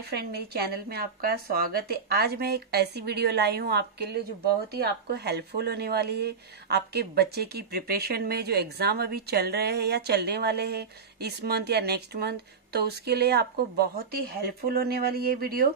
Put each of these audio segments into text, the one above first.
Hi friend, मेरी channel में आपका स्वागत है। आज मैं एक ऐसी वीडियो लाई हूँ आपके लिए जो बहुत ही आपको हेल्पफुल होने वाली है। आपके बच्चे की प्रिपरेशन में जो एग्जाम अभी चल रहे हैं या चलने वाले हैं इस मंथ या नेक्स्ट मंथ, तो उसके लिए आपको बहुत ही हेल्पफुल होने वाली ये वीडियो।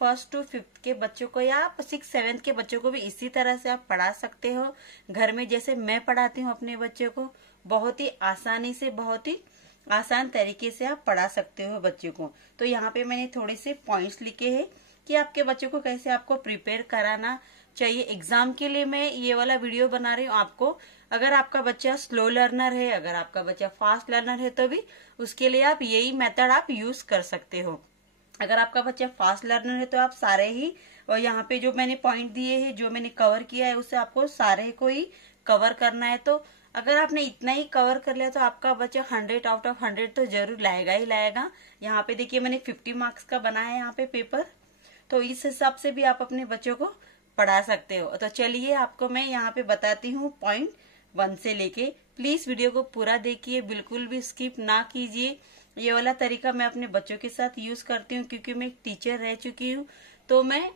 फर्स्ट टू फिफ्थ के बच्चों को या आप 6-7 के बच्चों को भी इसी तरह से आप पढ़ा सकते हो घर में, जैसे मैं पढ़ाती हूँ अपने बच्चों को। बहुत ही आसानी से, बहुत ही आसान तरीके से आप पढ़ा सकते हो बच्चों को। तो यहाँ पे मैंने थोड़े से पॉइंट्स लिखे हैं कि आपके बच्चों को कैसे आपको प्रिपेयर कराना चाहिए एग्जाम के लिए। मैं ये वाला वीडियो बना रही हूँ आपको। अगर आपका बच्चा स्लो लर्नर है, अगर आपका बच्चा फास्ट लर्नर है, तो भी उसके लिए आप यही मेथड आप यूज कर सकते हो। अगर आपका बच्चा फास्ट लर्नर है तो आप सारे ही, और यहाँ पे जो मैंने पॉइंट दिए हैं, जो मैंने कवर किया है, उससे आपको सारे को ही कवर करना है। तो अगर आपने इतना ही कवर कर लिया तो आपका बच्चा 100 आउट ऑफ 100 तो जरूर लाएगा ही लाएगा। यहाँ पे देखिए मैंने 50 मार्क्स का बनाया है यहाँ पे पेपर, तो इस हिसाब से भी आप अपने बच्चों को पढ़ा सकते हो। तो चलिए आपको मैं यहाँ पे बताती हूँ पॉइंट 1 से लेके। प्लीज वीडियो को पूरा देखिए, बिल्कुल भी स्किप ना कीजिए। ये वाला तरीका मैं अपने बच्चों के साथ यूज करती हूँ क्योंकि मैं एक टीचर रह चुकी हूँ। तो मैं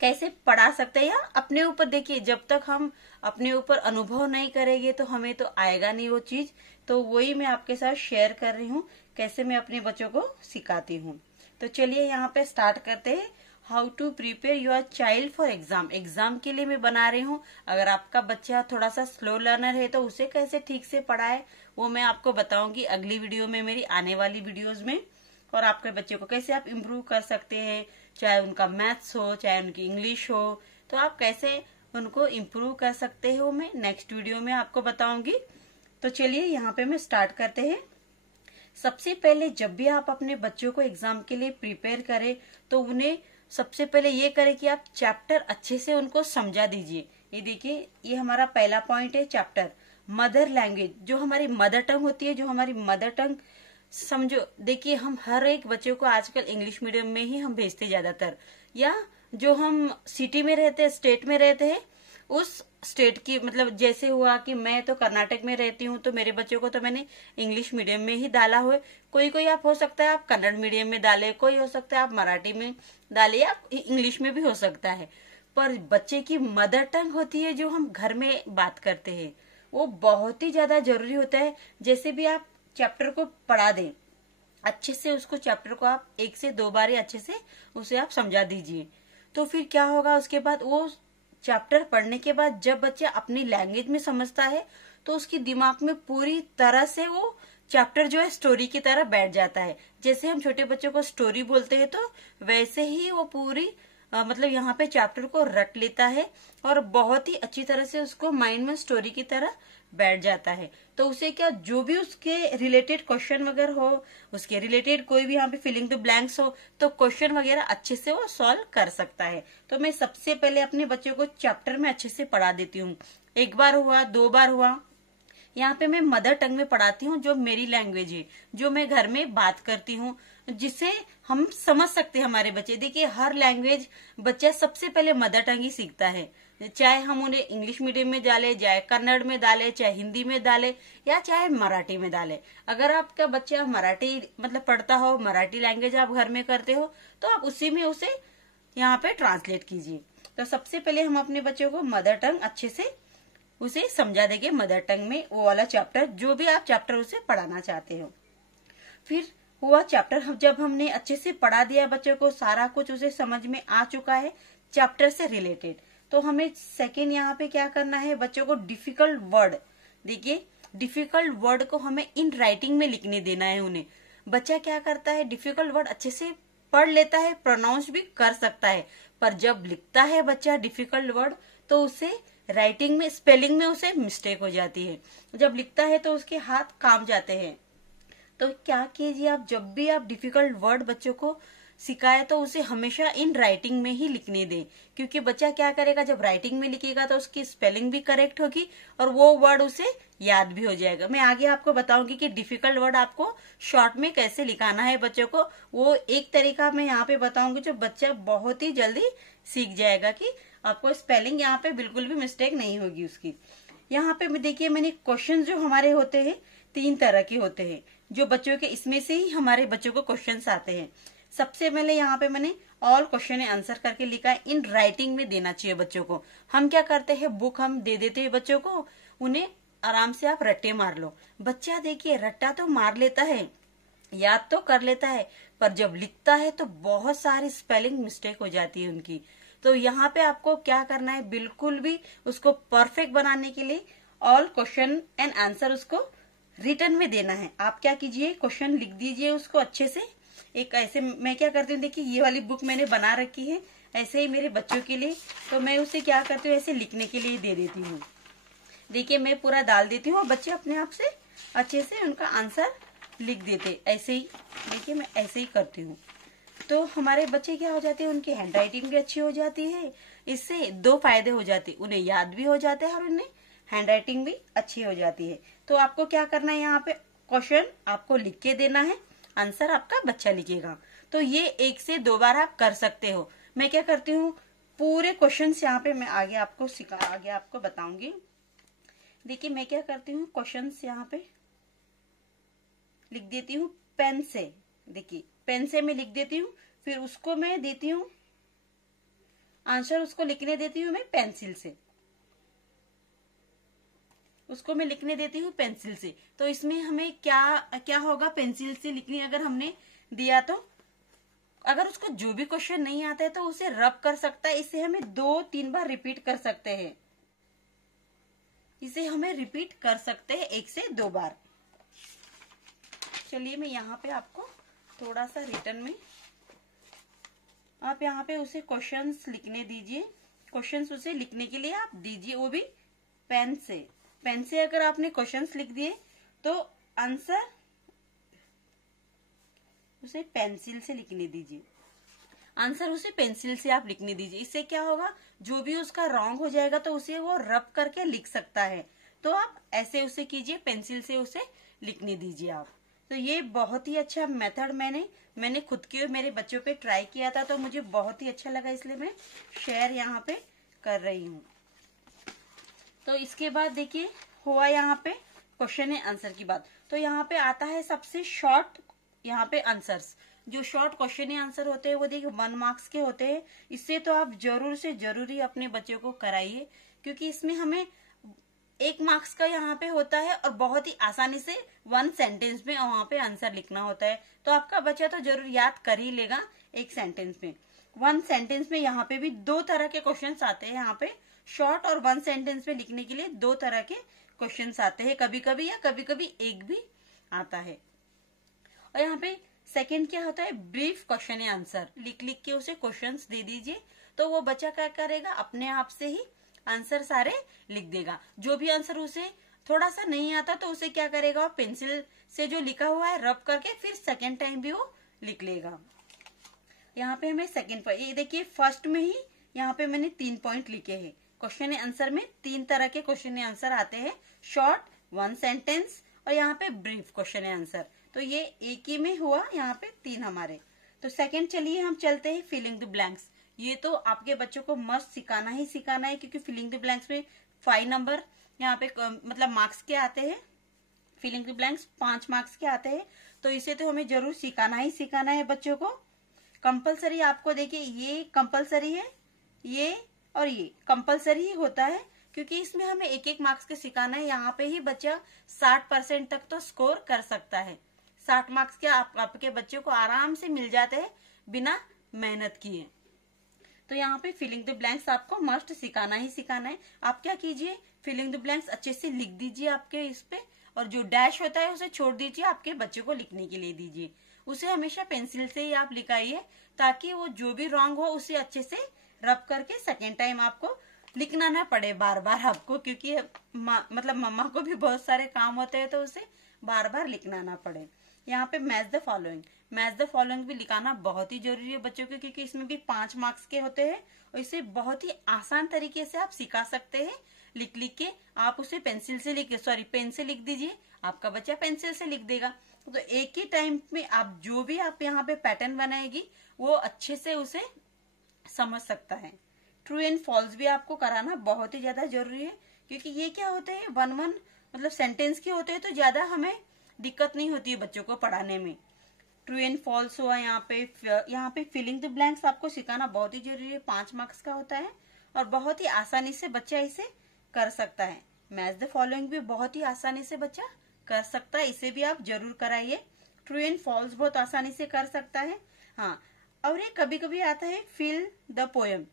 कैसे पढ़ा सकते हैं या अपने ऊपर, देखिए जब तक हम अपने ऊपर अनुभव नहीं करेंगे तो हमें तो आएगा नहीं वो चीज। तो वही मैं आपके साथ शेयर कर रही हूँ कैसे मैं अपने बच्चों को सिखाती हूँ। तो चलिए यहाँ पे स्टार्ट करते हैं। How to prepare your child for exam. Exam के लिए मैं बना रही हूँ। अगर आपका बच्चा थोड़ा सा स्लो लर्नर है तो उसे कैसे ठीक से पढ़ाए वो मैं आपको बताऊंगी अगली वीडियो में, मेरी आने वाली वीडियोज में। और आपके बच्चे को कैसे आप इम्प्रूव कर सकते हैं, चाहे उनका मैथ्स हो चाहे उनकी इंग्लिश हो, तो आप कैसे उनको इम्प्रूव कर सकते हो मैं नेक्स्ट वीडियो में आपको बताऊंगी। तो चलिए यहाँ पे मैं स्टार्ट करते हैं। सबसे पहले जब भी आप अपने बच्चों को एग्जाम के लिए प्रिपेयर करें तो उन्हें सबसे पहले ये करें कि आप चैप्टर अच्छे से उनको समझा दीजिए। ये देखिए, ये हमारा पहला पॉइंट है, चैप्टर मदर लैंग्वेज। जो हमारी मदर टंग होती है, जो हमारी मदर टंग समझो। देखिए हम हर एक बच्चे को आजकल इंग्लिश मीडियम में ही हम भेजते ज्यादातर, या जो हम सिटी में रहते हैं, स्टेट में रहते हैं, उस स्टेट की, मतलब जैसे हुआ कि मैं तो कर्नाटक में रहती हूँ तो मेरे बच्चों को तो मैंने इंग्लिश मीडियम में ही डाला हुआ है। कोई आप हो सकता है आप कन्नड़ मीडियम में डाले, कोई हो सकता है आप मराठी में डाले, या इंग्लिश में भी हो सकता है। पर बच्चे की मदर टंग होती है जो हम घर में बात करते हैं, वो बहुत ही ज्यादा जरूरी होता है। जैसे भी आप चैप्टर को पढ़ा दें अच्छे से, उसको चैप्टर को आप 1 से 2 बार अच्छे से उसे आप समझा दीजिए। तो फिर क्या होगा, उसके बाद वो चैप्टर पढ़ने के बाद जब बच्चा अपनी लैंग्वेज में समझता है तो उसकी दिमाग में पूरी तरह से वो चैप्टर जो है स्टोरी की तरह बैठ जाता है। जैसे हम छोटे बच्चों को स्टोरी बोलते हैं तो वैसे ही वो पूरी मतलब यहाँ पे चैप्टर को रट लेता है और बहुत ही अच्छी तरह से उसको माइंड में स्टोरी की तरह बैठ जाता है। तो उसे क्या, जो भी उसके रिलेटेड क्वेश्चन वगैरह हो, उसके रिलेटेड कोई भी यहाँ पे फिलिंग द ब्लैंक्स हो, तो क्वेश्चन वगैरह अच्छे से वो सॉल्व कर सकता है। तो मैं सबसे पहले अपने बच्चों को चैप्टर में अच्छे से पढ़ा देती हूँ। 1 बार हुआ, 2 बार हुआ, यहाँ पे मैं मदर टंग में पढ़ाती हूँ, जो मेरी लैंग्वेज है, जो मैं घर में बात करती हूँ, जिसे हम समझ सकते हैं हमारे बच्चे। देखिए हर लैंग्वेज बच्चा सबसे पहले मदर टंग ही सीखता है, चाहे हम उन्हें इंग्लिश मीडियम में डाले, चाहे कन्नड़ में डाले, चाहे हिंदी में डाले, या चाहे मराठी में डाले। अगर आपका बच्चा मराठी मतलब पढ़ता हो, मराठी लैंग्वेज आप घर में करते हो, तो आप उसी में उसे यहाँ पे ट्रांसलेट कीजिए। तो सबसे पहले हम अपने बच्चों को मदर टंग अच्छे से उसे समझा देंगे, मदर टंग में वो वाला चैप्टर, जो भी आप चैप्टर उसे पढ़ाना चाहते हो। फिर हुआ चैप्टर, जब हमने अच्छे से पढ़ा दिया बच्चों को, सारा कुछ उसे समझ में आ चुका है चैप्टर से रिलेटेड, तो हमें सेकेंड यहाँ पे क्या करना है, बच्चों को डिफिकल्ट वर्ड, देखिए डिफिकल्ट वर्ड को हमें इन राइटिंग में लिखने देना है उन्हें। बच्चा क्या करता है, डिफिकल्ट वर्ड अच्छे से पढ़ लेता है, प्रोनाउंस भी कर सकता है, पर जब लिखता है बच्चा डिफिकल्ट वर्ड तो उसे राइटिंग में, स्पेलिंग में उसे मिस्टेक हो जाती है। जब लिखता है तो उसके हाथ कांप जाते हैं। तो क्या कीजिए, आप जब भी आप डिफिकल्ट वर्ड बच्चों को सिखाए तो उसे हमेशा इन राइटिंग में ही लिखने दें, क्योंकि बच्चा क्या करेगा, जब राइटिंग में लिखेगा तो उसकी स्पेलिंग भी करेक्ट होगी और वो वर्ड उसे याद भी हो जाएगा। मैं आगे आपको बताऊंगी कि डिफिकल्ट वर्ड आपको शॉर्ट में कैसे लिखाना है बच्चों को। वो एक तरीका मैं यहाँ पे बताऊंगी जो बच्चा बहुत ही जल्दी सीख जाएगा, कि आपको स्पेलिंग यहाँ पे बिल्कुल भी मिस्टेक नहीं होगी उसकी। यहाँ पे देखिए मैंने क्वेश्चन जो हमारे होते हैं 3 तरह के होते हैं, जो बच्चों के, इसमें से ही हमारे बच्चों को क्वेश्चंस आते हैं। सबसे पहले यहाँ पे मैंने ऑल क्वेश्चन आंसर करके लिखा है, इन राइटिंग में देना चाहिए बच्चों को। हम क्या करते हैं, बुक हम दे देते हैं बच्चों को, उन्हें आराम से आप रट्टे मार लो। बच्चा देखिए रट्टा तो मार लेता है, याद तो कर लेता है, पर जब लिखता है तो बहुत सारी स्पेलिंग मिस्टेक हो जाती है उनकी। तो यहाँ पे आपको क्या करना है, बिल्कुल भी उसको परफेक्ट बनाने के लिए ऑल क्वेश्चन एंड आंसर उसको रिटर्न में देना है। आप क्या कीजिए, क्वेश्चन लिख दीजिए उसको अच्छे से। एक ऐसे मैं क्या करती हूँ, देखिए ये वाली बुक मैंने बना रखी है ऐसे ही मेरे बच्चों के लिए, तो मैं उसे क्या करती हूँ, ऐसे लिखने के लिए दे देती हूँ। देखिए मैं पूरा डाल देती हूँ और बच्चे अपने आप से अच्छे से उनका आंसर लिख देते। ऐसे ही देखिए मैं ऐसे ही करती हूँ, तो हमारे बच्चे क्या हो जाते हैं, उनकी हैंडराइटिंग भी अच्छी हो जाती है। इससे दो फायदे हो जाते हैं, उन्हें याद भी हो जाता है और उन्हें हैंडराइटिंग भी अच्छी हो जाती है। तो आपको क्या करना है, यहाँ पे क्वेश्चन आपको लिख के देना है, आंसर आपका बच्चा लिखेगा। तो ये 1 से 2 बार आप कर सकते हो। मैं क्या करती हूँ, पूरे क्वेश्चंस यहाँ पे मैं आगे आपको बताऊंगी। देखिए मैं क्या करती हूँ, क्वेश्चंस यहाँ पे लिख देती हूँ पेन से। देखिए पेन से मैं लिख देती हूँ, फिर उसको मैं देती हूँ आंसर, उसको लिखने देती हूँ मैं पेंसिल से, उसको मैं लिखने देती हूँ पेंसिल से। तो इसमें हमें क्या होगा, पेंसिल से लिखने अगर हमने दिया तो अगर उसको जो भी क्वेश्चन नहीं आता है तो उसे रब कर सकता है। इसे हमें 2-3 बार रिपीट कर सकते हैं, इसे हमें रिपीट कर सकते हैं 1 से 2 बार। चलिए मैं यहाँ पे आपको थोड़ा सा रिटर्न में आप यहाँ पे उसे क्वेश्चंस लिखने दीजिए। क्वेश्चंस उसे लिखने के लिए आप दीजिए, वो भी पेन से। पेन से अगर आपने क्वेश्चंस लिख दिए तो आंसर उसे पेंसिल से लिखने दीजिए, आंसर उसे पेंसिल से आप लिखने दीजिए। इससे क्या होगा, जो भी उसका रॉन्ग हो जाएगा तो उसे वो रब करके लिख सकता है। तो आप ऐसे उसे कीजिए, पेंसिल से उसे लिखने दीजिए आप। तो ये बहुत ही अच्छा मेथड मैंने खुद के मेरे बच्चों पे ट्राई किया था, तो मुझे बहुत ही अच्छा लगा, इसलिए मैं शेयर यहाँ पे कर रही हूँ। तो इसके बाद देखिए हुआ यहाँ पे क्वेश्चन है आंसर की बात। तो यहाँ पे आता है सबसे शॉर्ट यहाँ पे आंसर्स। जो शॉर्ट क्वेश्चन आंसर होते हैं वो देखिए 1 मार्क्स के होते हैं। इससे तो आप जरूर से जरूरी अपने बच्चों को कराइए, क्योंकि इसमें हमें 1 मार्क्स का यहाँ पे होता है और बहुत ही आसानी से 1 सेंटेंस में वहां पे आंसर लिखना होता है। तो आपका बच्चा तो जरूर याद कर ही लेगा 1 सेंटेंस में। 1 सेंटेंस में यहाँ पे भी 2 तरह के क्वेश्चन आते हैं। यहाँ पे शॉर्ट और 1 सेंटेंस में लिखने के लिए 2 तरह के क्वेश्चन आते हैं, कभी कभी या कभी कभी एक भी आता है। और यहाँ पे सेकंड क्या होता है, ब्रीफ क्वेश्चन आंसर। लिख के उसे क्वेश्चंस दे दीजिए, तो वो बच्चा क्या करेगा, अपने आप से ही आंसर सारे लिख देगा। जो भी आंसर उसे थोड़ा सा नहीं आता तो उसे क्या करेगा, पेंसिल से जो लिखा हुआ है रब करके फिर सेकेंड टाइम भी वो लिख लेगा। यहाँ पे हमें सेकेंड पॉइंट, ये देखिए फर्स्ट में ही यहाँ पे मैंने 3 पॉइंट लिखे हैं। क्वेश्चन आंसर में 3 तरह के क्वेश्चन आंसर आते हैं, शॉर्ट, 1 सेंटेंस और यहाँ पे ब्रीफ क्वेश्चन आंसर। तो ये एक ही में हुआ, यहाँ पे 3 हमारे। तो सेकंड चलिए हम चलते हैं फिलिंग द ब्लैंक्स। ये तो आपके बच्चों को मस्ट सिखाना ही सिखाना है, क्योंकि फिलिंग द ब्लैंक्स में 5 नंबर यहाँ पे मतलब मार्क्स के आते हैं। फिलिंग द ब्लैंक्स 5 मार्क्स के आते हैं, तो इसे तो हमें जरूर सिखाना ही सिखाना है बच्चों को। कंपलसरी आपको देखिए ये कंपलसरी है, ये और ये कंपलसरी ही होता है, क्योंकि इसमें हमें 1-1 मार्क्स के सिखाना है। यहाँ पे ही बच्चा 60% तक तो स्कोर कर सकता है। 60 मार्क्स के आपके बच्चों को आराम से मिल जाते हैं बिना मेहनत किए। तो यहाँ पे फिलिंग द ब्लैंक्स आपको मस्ट सिखाना ही सिखाना है। आप क्या कीजिए, फिलिंग द ब्लैंक्स अच्छे से लिख दीजिए आपके इस पे, और जो डैश होता है उसे छोड़ दीजिए, आपके बच्चे को लिखने के लिए दीजिए। उसे हमेशा पेंसिल से ही आप लिखाइए, ताकि वो जो भी रॉन्ग हो उसे अच्छे से रब करके सेकेंड टाइम आपको लिखना ना पड़े बार बार आपको, क्योंकि मतलब मम्मा को भी बहुत सारे काम होते हैं, तो उसे बार बार लिखना ना पड़े। यहाँ पे मैच द फॉलोइंग भी लिखाना बहुत ही जरूरी है बच्चों के, क्योंकि इसमें भी 5 मार्क्स के होते हैं और इसे बहुत ही आसान तरीके से आप सिखा सकते हैं। लिख के आप उसे पेन से लिख दीजिए, आपका बच्चा पेंसिल से लिख देगा। तो एक ही टाइम में आप जो भी आप यहाँ पे पैटर्न बनाएगी वो अच्छे से उसे समझ सकता है। ट्रू एंड फॉल्स भी आपको कराना बहुत ही ज्यादा जरूरी है, क्योंकि ये क्या होते हैं 1-1 मतलब सेंटेंस के होते हैं, तो ज्यादा हमें दिक्कत नहीं होती है बच्चों को पढ़ाने में। ट्रू एंड फॉल्स हुआ, यहाँ पे फिलिंग द ब्लैंक्स आपको सिखाना बहुत ही जरूरी है, 5 मार्क्स का होता है और बहुत ही आसानी से बच्चा इसे कर सकता है। मैच द फॉलोइंग भी बहुत ही आसानी से बच्चा कर सकता है, इसे भी आप जरूर कराइए। ट्रू एंड फॉल्स बहुत आसानी से कर सकता है। हाँ, और ये कभी कभी आता है fill the poem,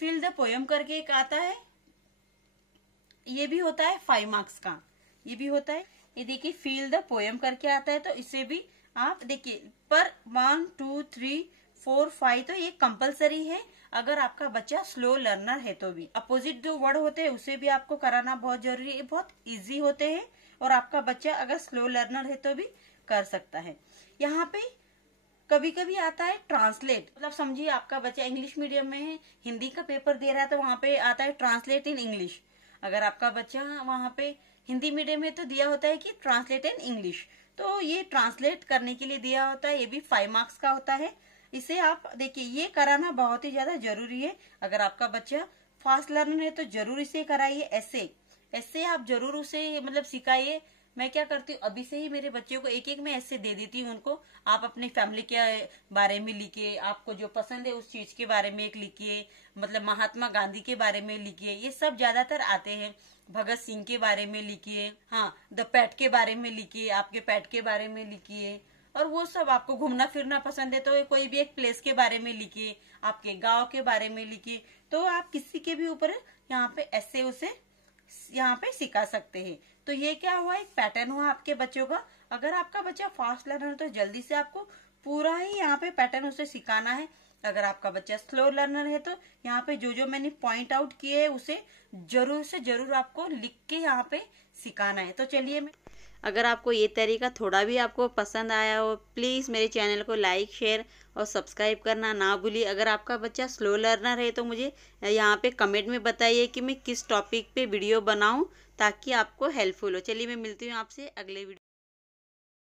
fill the poem करके एक आता है, ये भी होता है 5 मार्क्स का, ये भी होता है। ये देखिए फिल द पोयम करके आता है, तो इसे भी आप देखिए, पर 1 2 3 4 5 तो ये कंपलसरी है अगर आपका बच्चा स्लो लर्नर है तो भी। अपोजिट जो वर्ड होते हैं उसे भी आपको कराना बहुत जरूरी है, बहुत इजी होते हैं और आपका बच्चा अगर स्लो लर्नर है तो भी कर सकता है। यहाँ पे कभी कभी आता है ट्रांसलेट, मतलब समझिए आपका बच्चा इंग्लिश मीडियम में है, हिंदी का पेपर दे रहा है, तो वहां पे आता है ट्रांसलेट इन इंग्लिश। अगर आपका बच्चा वहां पे हिंदी मीडियम में तो दिया होता है कि ट्रांसलेट इन इंग्लिश, तो ये ट्रांसलेट करने के लिए दिया होता है, ये भी 5 मार्क्स का होता है। इसे आप देखिए, ये कराना बहुत ही ज्यादा जरूरी है। अगर आपका बच्चा फास्ट लर्नर है तो जरूर इसे कराइए। ऐसे आप जरूर उसे मतलब सिखाइए। मैं क्या करती हूँ, अभी से ही मेरे बच्चों को एक एक मैं ऐसे दे देती हूँ उनको, आप अपनी फैमिली के बारे में लिखिए, आपको जो पसंद है उस चीज के बारे में एक लिखिए, मतलब महात्मा गांधी के बारे में लिखिए, ये सब ज्यादातर आते हैं। भगत सिंह के बारे में लिखिए, हाँ द पेट के बारे में लिखिए, आपके पेट के बारे में लिखिए, और वो सब आपको घूमना फिरना पसंद है तो कोई भी एक प्लेस के बारे में लिखिए, आपके गांव के बारे में लिखिए। तो आप किसी के भी ऊपर यहाँ पे ऐसे उसे यहाँ पे सिखा सकते हैं। तो ये क्या हुआ, एक पैटर्न हुआ आपके बच्चों का। अगर आपका बच्चा फास्ट लर्नर है तो जल्दी से आपको पूरा ही यहाँ पे पैटर्न उसे सिखाना है। अगर आपका बच्चा स्लो लर्नर है तो यहाँ पे जो जो मैंने पॉइंट आउट किए है उसे जरूर से जरूर आपको लिख के यहाँ पे सिखाना है। तो चलिए, अगर आपको ये तरीका थोड़ा भी आपको पसंद आया हो, प्लीज़ मेरे चैनल को लाइक शेयर और सब्सक्राइब करना ना भूलिए। अगर आपका बच्चा स्लो लर्नर है तो मुझे यहाँ पे कमेंट में बताइए कि मैं किस टॉपिक पे वीडियो बनाऊँ ताकि आपको हेल्पफुल हो। चलिए, मैं मिलती हूँ आपसे अगले वीडियो।